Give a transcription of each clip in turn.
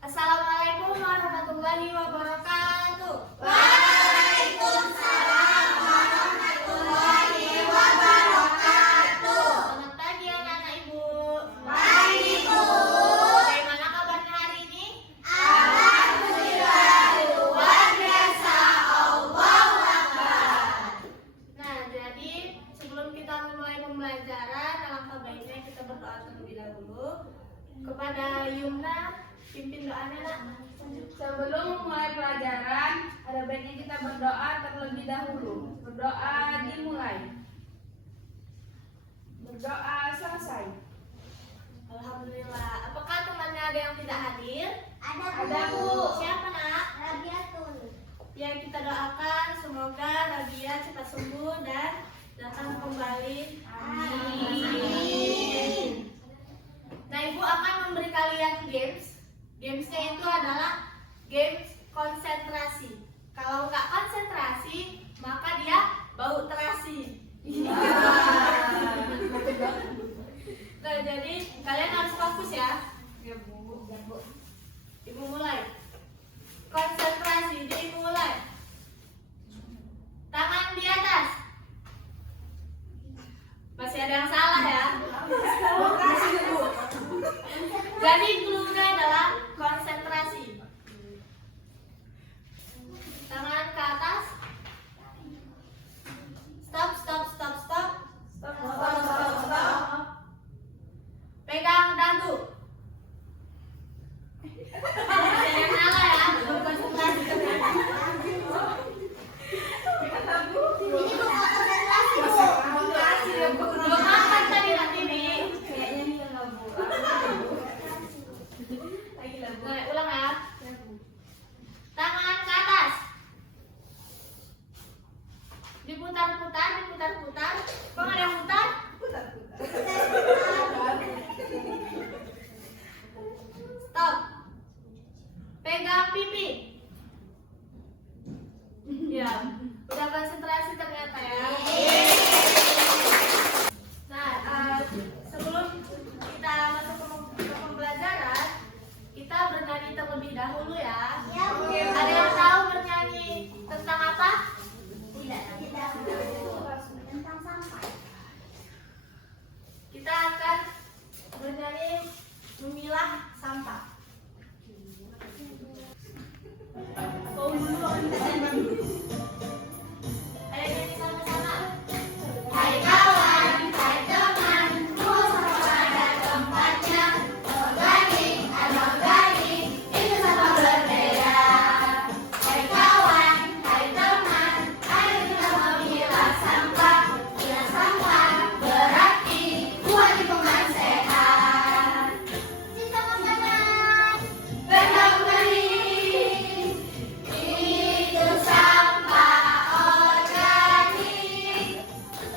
Assalamualaikum warahmatullahi wabarakatuh. Waalaikumsalam warahmatullahi wabarakatuh. Selamat pagi anak-anak Ibu. Pagi Bu. Bagaimana kabarnya hari ini? Alhamdulillah luar biasa. Allahu Akbar. Nah, jadi sebelum kita memulai pembelajaran, alangkah baiknya kita berdoa terlebih dahulu kepada Yumna. Pimpin doanya, Nak. Sebelum mulai pelajaran, ada baiknya kita berdoa terlebih dahulu. Berdoa dimulai. Berdoa selesai. Alhamdulillah. Apakah temannya ada yang tidak hadir? Ada Bu. Siapa, Nak? Rabiatun. Ya, kita doakan semoga Rabia cepat sembuh dan datang kembali. Amin. Nah, Ibu akan memberi kalian games. Gamesnya itu adalah games konsentrasi. Kalau nggak konsentrasi, maka dia bau terasi. Nah, jadi kalian harus fokus ya. Ya Bu. Ibu mulai. Konsentrasi, jadi mulai. Tangan di atas. Masih ada yang salah ya. Jadi clue-nya adalah konsentrasi. Tangan ke atas. Stop, stop, stop, stop. Stop. Pegang dagu. Masih ada yang salah ya. Belum konsentrasi. Ini Bu konsentrasi Bu. Belum makan tadi nanti nih. Kayaknya ini enggak Bu. Lagi lah Bu. Nah, ulang ya. Ya Bu. Tangan ke atas. Diputar-putar, diputar-putar. Kok nggak ada yang putar? Stop. Pegang pipi. Ya, udah konsentrasi ternyata ya. Nah, sebelum kita masuk ke pembelajaran, kita bernyanyi terlebih dahulu ya. Ya Bu. Ada yang tahu bernyanyi tentang apa? Tidak. Tentang sampah. Kita akan bernyanyi memilah sampah. Ayo nyanyi sama-sama. Hai kawan, hai teman, musafir pada tempatnya. Organik, anorganik, itu sama berbeda. Hai kawan, hai teman, ayo kita memilah sampah. Milah sampah berarti buat lingkungan sehat. Cinta makanan, benda organik, itu sampah organik.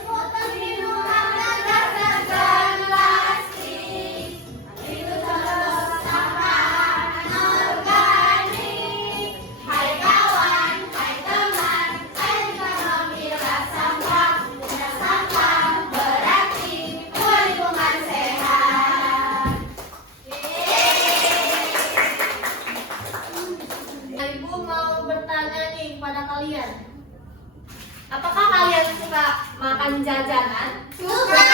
Botol minuman dan kemasan plastik, itu terus sampah anorganik. Hai kawan, hai teman, ayo kita memilah sampah. Milah sampah berarti buat lingkungan sehat. Nah, Ibu mau bertanya nih kepada kalian. Apakah kalian suka makan jajanan? Suka.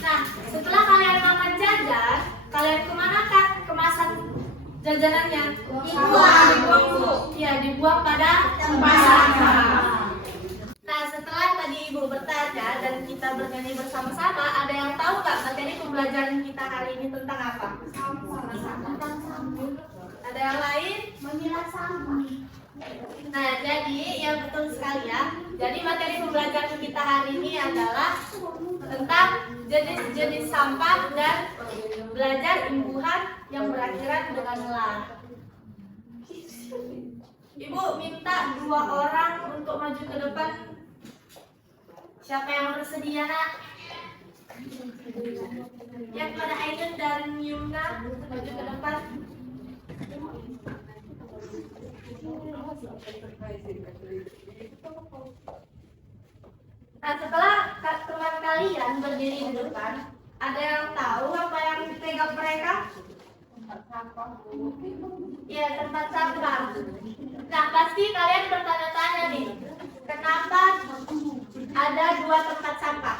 Nah, setelah kalian makan jajan, kalian kemanakah kemasan jajanannya? Dibuang. Dibuang, Bu. Ya, dibuang pada tempat sampah. Nah, setelah tadi Ibu bertanya dan kita bernyanyi bersama-sama, ada yang tahu nggak materi pembelajaran kita hari ini tentang apa? Tentang sampah. Ada yang lain? Memilah sampah. Nah, jadi ya betul sekali ya. Jadi materi pembelajaran kita hari ini adalah tentang jenis-jenis sampah dan belajar imbuhan yang berakhiran dengan la. Ibu minta 2 orang untuk maju ke depan. Siapa yang bersedia, Nak? Ya, kepada Aiden dan Yumna maju ke depan. Nah, setelah teman kalian berdiri di depan, ada yang tahu apa yang dipegang mereka? Ya, tempat sampah. Nah, pasti kalian bertanya-tanya nih, kenapa ada 2 tempat sampah?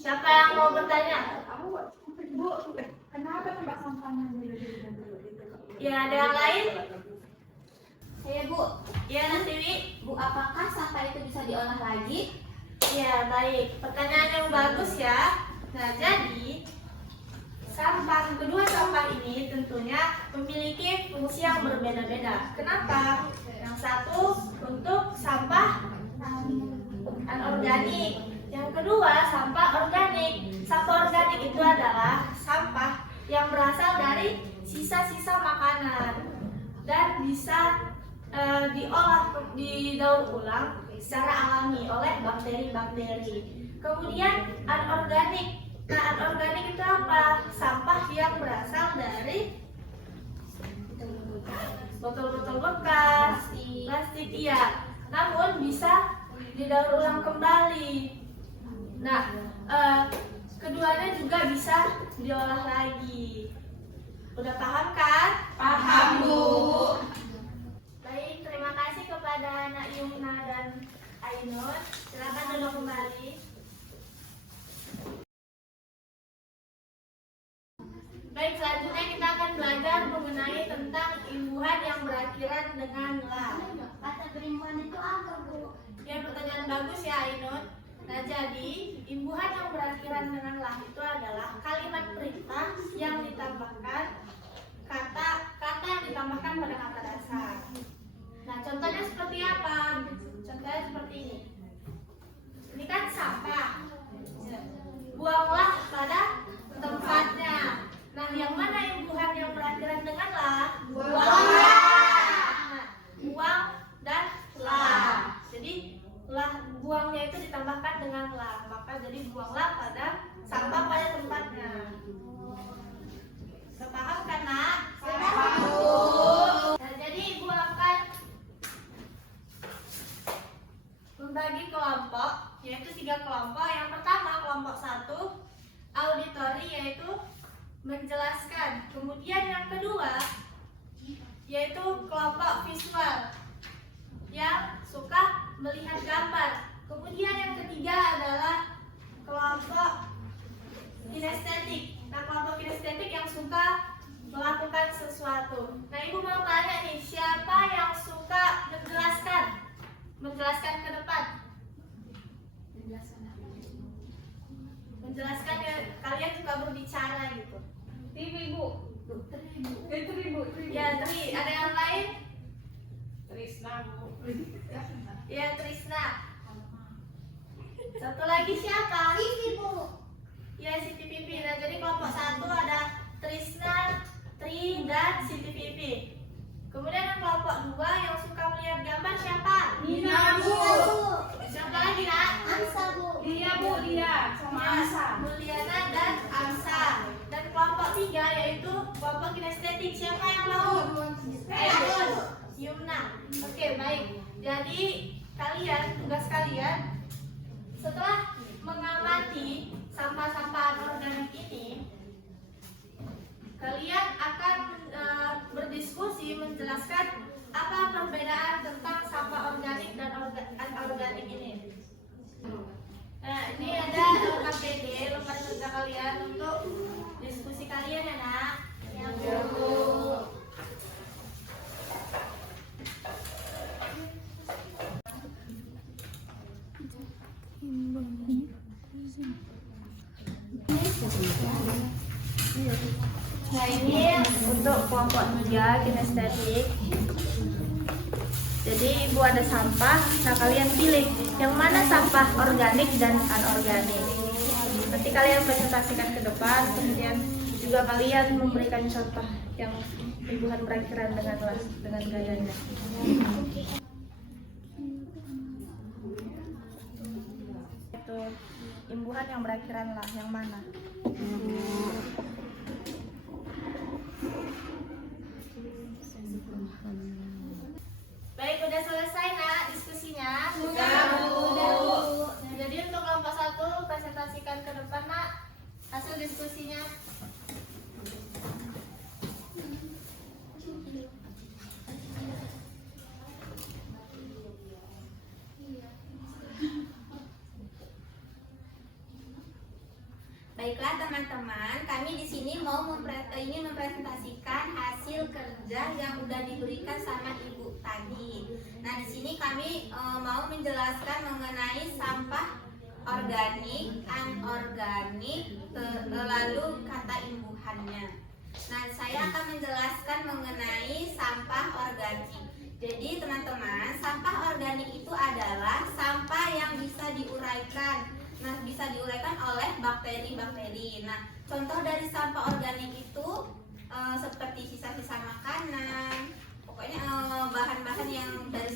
Siapa yang mau bertanya? Bu, kenapa tempat sampahnya beda-beda? Ya, ada yang lain? Saya Bu, Ya, Nasiwi? Bu, apakah sampah itu bisa diolah lagi? Ya, baik. Pertanyaan yang bagus ya. Nah, jadi kedua sampah ini tentunya memiliki fungsi yang berbeda-beda. Kenapa? Yang satu untuk sampah anorganik, yang kedua sampah organik. Sampah organik itu adalah sampah yang berasal dari sisa-sisa makanan dan bisa didaur ulang secara alami oleh bakteri-bakteri. Kemudian anorganik. Nah, anorganik itu apa? Sampah yang berasal dari botol-botol bekas, plastik, iya. Namun bisa didaur ulang kembali. Nah, keduanya juga bisa diolah lagi. Udah paham kan? Paham, Bu. Baik, terima kasih kepada Nak Yumna dan Ainun. Silakan duduk kembali. Baik, selanjutnya kita akan belajar mengenai tentang imbuhan yang berakhiran dengan la. Kata berimbuhan itu apa Bu? Ya, pertanyaan bagus ya, Ainun. Nah, jadi imbuhan yang berakhiran dengan la itu adalah kalimat perintah yang ditambahkan kata yang ditambahkan pada kata dasar. Nah, contohnya seperti apa? Contohnya seperti ini. Ini kan sampah. Buanglah pada tempatnya. Nah, yang mana imbuhan yang berakhiran dengan la? Buanglah. Nah, buang dan la. Jadi buangnya itu ditambahkan dengan la. Maka jadi buanglah pada sampah pada tempatnya. Sepaham kan, Nak? Paham, Bu. Nah, jadi Ibu akan membagi kelompok, yaitu 3 kelompok. Yang pertama, kelompok 1, auditori, yaitu menjelaskan. Kemudian yang kedua, yaitu kelompok visual, yang suka melihat gambar. Kemudian yang ketiga adalah kelompok kinestetik. Nah, kelompok kinestetik yang suka melakukan sesuatu. Nah, Ibu mau tanya nih, siapa yang suka menjelaskan? Menjelaskan ke depan. Menjelaskan ya, kalian suka berbicara gitu. TV, Bu. Itu Ibu. Ya, Tri, ada yang lain? Trisna, Bu. Ya, Trisna. Satu lagi siapa? Ini Bu. Ya, Siti Pipi. Nah, jadi kelompok 1 ada Trisna, Tri, dan Siti Pipi. Kemudian yang kelompok 2 yang suka melihat gambar siapa? Nina, Bu. Siapa lagi, Nak? Amsa Bu. Dia, Bu, dia. Sama Ya, Amsa. Mulyana dan Amsa. Dan kelompok 3 yaitu kelompok kinestetik. Siapa yang mau? Ainun, Yumna. Oke, baik. Jadi tugas kalian setelah mengamati sampah-sampah anorganik ini, kalian akan berdiskusi menjelaskan apa perbedaan tentang sampah organik dan anorganik ini. Nah, ini ada LKPD, lembar kerja kalian untuk diskusi kalian ya, Nak. Yang Nah, ini untuk kelompok 3 kinestetik. Jadi Ibu ada sampah, nah kalian pilih yang mana sampah organik dan anorganik. Nanti kalian presentasikan ke depan, kemudian juga kalian memberikan contoh yang imbuhan berakhiran dengan gayanya. Itu imbuhan yang berakhiran lah, yang mana? Baik, udah selesai Nak diskusinya? Sudah, Bu. Nah, jadi untuk kelompok 1 presentasikan ke depan, Nak, hasil diskusinya. Baiklah teman-teman, kami di sini mau ingin mempresentasikan hasil kerja yang udah diberikan sama Ibu tadi. Nah, di sini kami mau menjelaskan mengenai sampah organik, anorganik, lalu kata imbuhannya. Nah, saya akan menjelaskan mengenai sampah organik. Jadi teman-teman, sampah organik itu adalah sampah yang bisa diuraikan. Nah, bisa diuraikan oleh bakteri-bakteri. Nah, contoh dari sampah organik itu seperti sisa-sisa makanan, pokoknya bahan-bahan yang dari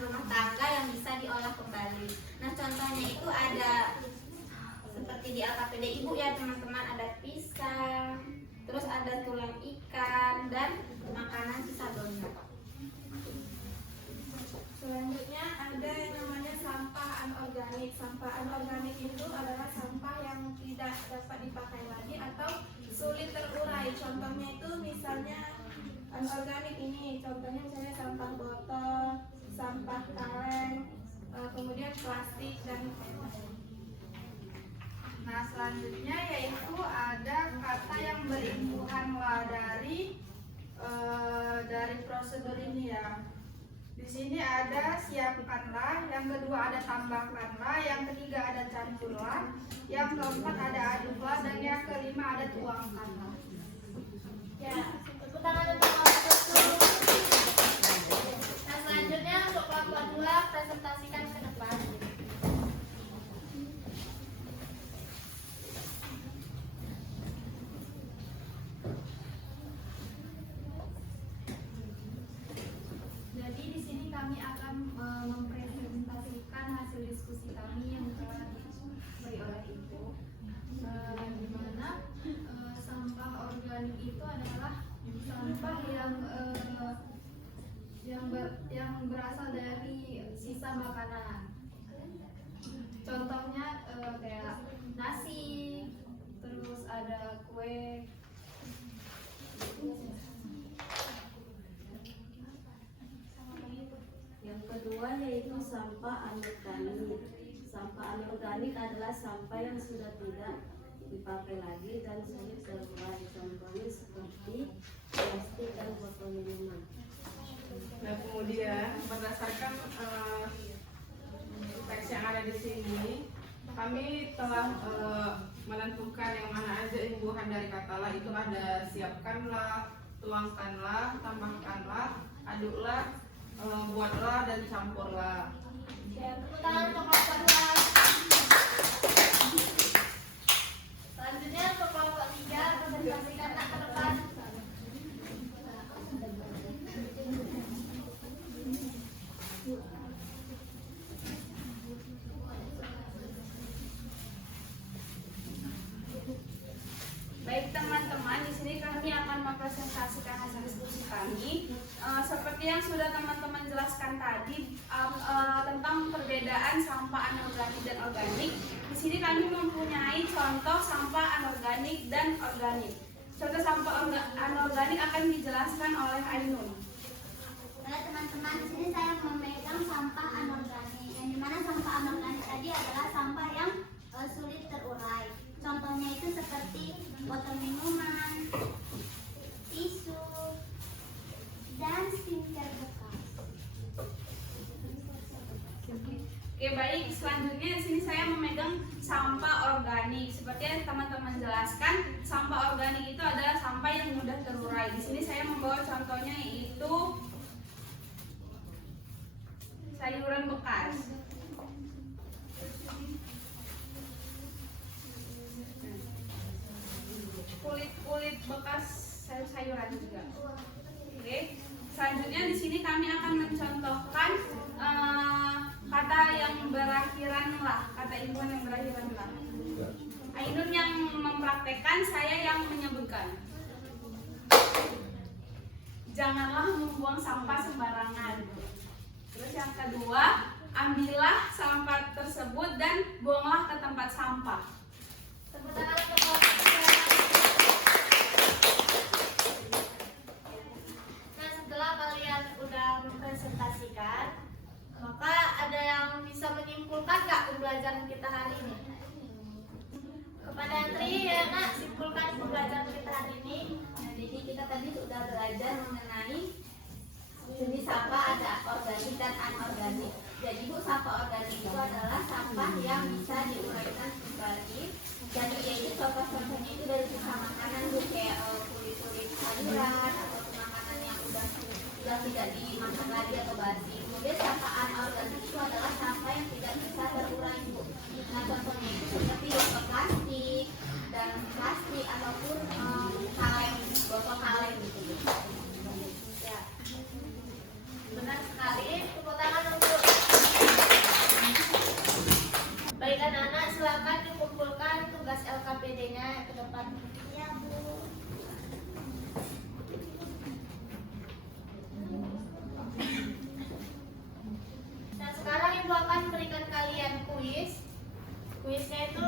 rumah tangga yang bisa diolah kembali. Nah, contohnya itu ada seperti di LKPD Ibu ya teman-teman, ada pisang, terus ada tulang ikan dan makanan sisa donat. Selanjutnya ada yang namanya sampah anorganik. Sampah anorganik itu adalah sampah yang tidak dapat dipakai lagi atau sulit terurai. Contohnya itu misalnya anorganik ini, contohnya misalnya sampah botol, sampah kaleng, kemudian plastik dan lain-lain. Nah, selanjutnya yaitu ada kata yang berimbuhan dari prosedur ini ya. Di sini ada siapkanlah, yang kedua ada tambahkanlah, yang ketiga ada campurlah, yang keempat ada aduklah, dan yang kelima ada tuangkanlah. Ya, tepuk tangan untuk kelompok 1. Nah, selanjutnya untuk kelompok 2 presentasikan ke depan. Jadi di sini kami akan mempresentasikan hasil diskusi kami yang telah diberi oleh Ibu, di mana sampah organik itu adalah sampah yang berasal dari sisa makanan. Contohnya kayak nasi, terus ada kue. Yang kedua yaitu sampah anorganik. Sampah anorganik adalah sampah yang sudah tidak dipakai lagi dan sulit terurai. Contohnya seperti plastik dan botol minuman. Nah, kemudian berdasarkan teks yang ada di sini, kami telah menentukan yang mana aja imbuhan dari katalah. Itu ada siapkanlah, tuangkanlah, tambahkanlah, aduklah, buatlah, dan campurlah. Ya, tepuk tangan untuk kelompok 2. Selanjutnya untuk kelompok 3 presentasikan ke depan. Baik teman-teman, di sini kami akan mempresentasikan hasil diskusi kami. Seperti yang sudah teman-teman jelaskan tadi tentang perbedaan sampah anorganik dan organik. Di sini kami mempunyai contoh sampah anorganik dan organik. Contoh sampah anorganik akan dijelaskan oleh Ainun. Baik teman-teman, di sini saya memegang sampah anorganik. Yang dimana sampah anorganik tadi adalah sampah yang sulit terurai. Contohnya itu seperti botol minuman, tisu, dan skincare bekas. Oke baik, selanjutnya di sini saya memegang sampah organik. Seperti yang teman-teman jelaskan, sampah organik itu adalah sampah yang mudah terurai. Di sini saya membawa contohnya yaitu sayuran bekas. Kulit bekas sayur-sayuran juga. Oke. Selanjutnya di sini kami akan mencontohkan kata yang berakhiran lah, kata imbuhan yang berakhiran lah. Ainun yang mempraktekkan, saya yang menyebutkan. Janganlah membuang sampah sembarangan. Terus yang kedua, ambillah sampah tersebut dan buanglah ke tempat sampah. Tepuk tangan untuk kelompok 3. Nah, setelah kalian udah mempresentasikan, maka ada yang bisa menyimpulkan nggak pembelajaran kita hari ini? Kepada Tri yang sudah belajar mengenai jenis sampah, ada organik dan anorganik. Jadi Bu, sampah organik itu adalah sampah yang bisa diuraikan kembali. Jadi yaitu contoh-contohnya itu dari sisa makanan Bu, kayak kulit-kulit sayuran atau makanan yang udah tidak dimakan lagi atau basi. Kemudian sampah anorganik itu adalah sampah yang tidak bisa terurai Bu. Nah contohnya itu seperti botol plastik dan plastik ataupun kaleng, botol kaleng gitu. Ya. Benar sekali. Tepuk tangan untuk. Baik anak-anak, silakan dikumpulkan tugas LKPD-nya ke depan. Ya Bu. Nah sekarang Ibu akan berikan kalian kuis. Kuisnya itu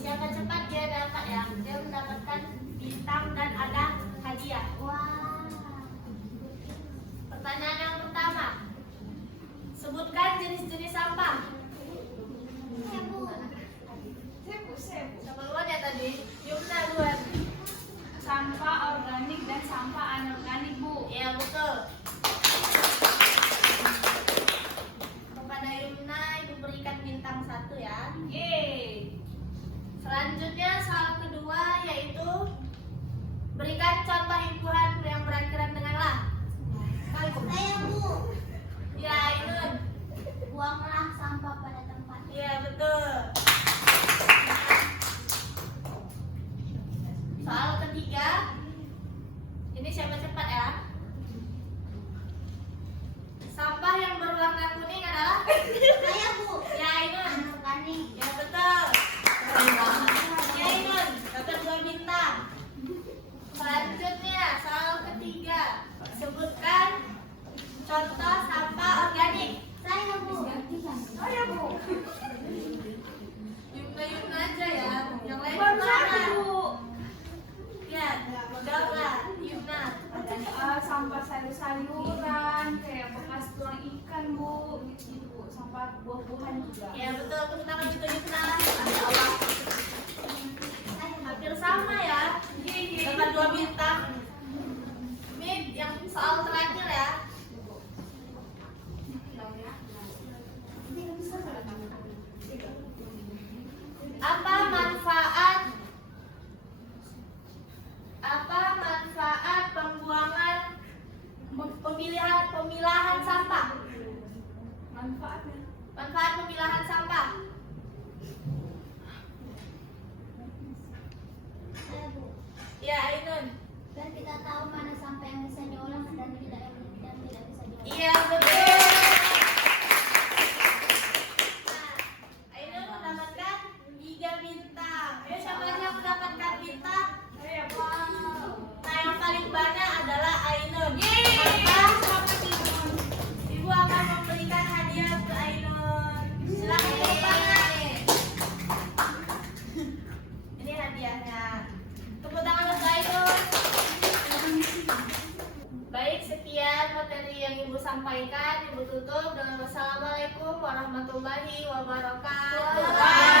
siapa cepat dia dapat ya. Dia mendapatkan bintang dan ada hadiah. Wah. Pertanyaan yang pertama, sebutkan jenis-jenis sampah. Ya Bu. Siapa duluan ya tadi? Yumna duluan. Sampah organik dan sampah anorganik, Bu. Ya betul. Kepada Yumna Ibu berikan bintang 1 ya. Yeay. Selanjutnya soal kedua yaitu berikan contoh imbuhan yang berakhiran dengan lah. Saya Bu. Ya Ainun. Buanglah sampah pada tempatnya. Ya betul. Soal ketiga, ini siapa cepat ya? Sampah yang berwarna kuning adalah Saya Bu. ya Ainun. Anorganik. Ya betul. Ya Ainun, dapat 2 bintang. Selanjutnya soal ketiga, sebutkan contoh sampah organik. Saya Bu. Saya Bu. Yumna aja ya. Yang lain Baru mana? satu, Bu. Ya, jawablah Yumna. Sampah sayur-sayuran, kayak bekas tulang ikan, Bu. Gitu, Bu. Sampah buah-buahan juga. Ya betul, tepuk tangan untuk Yumna. Masya Allah. Hampir sama ya. Dapat 2 bintang. Ini yang soal terakhir ya. Apa manfaat pemilahan sampah? Manfaatnya. Manfaat pemilahan sampah. Saya Bu. Ya, Ainun. Biar kita tahu mana sampah yang bisa diolah dan tidak bisa diolah. Iya, betul. Nah, Ainun mendapatkan 3 bintang. Siapa aja yang mendapatkan bintang? Nah, yang paling banyak adalah Ainun. Maka Ibu akan memberikan hadiah ke Ainun. Silakan tepuk tangan. Ini hadiahnya. Tepuk tangan untuk Ainun. Baik, sekian materi yang Ibu sampaikan. Ibu tutup dengan wassalamualaikum warahmatullahi wabarakatuh.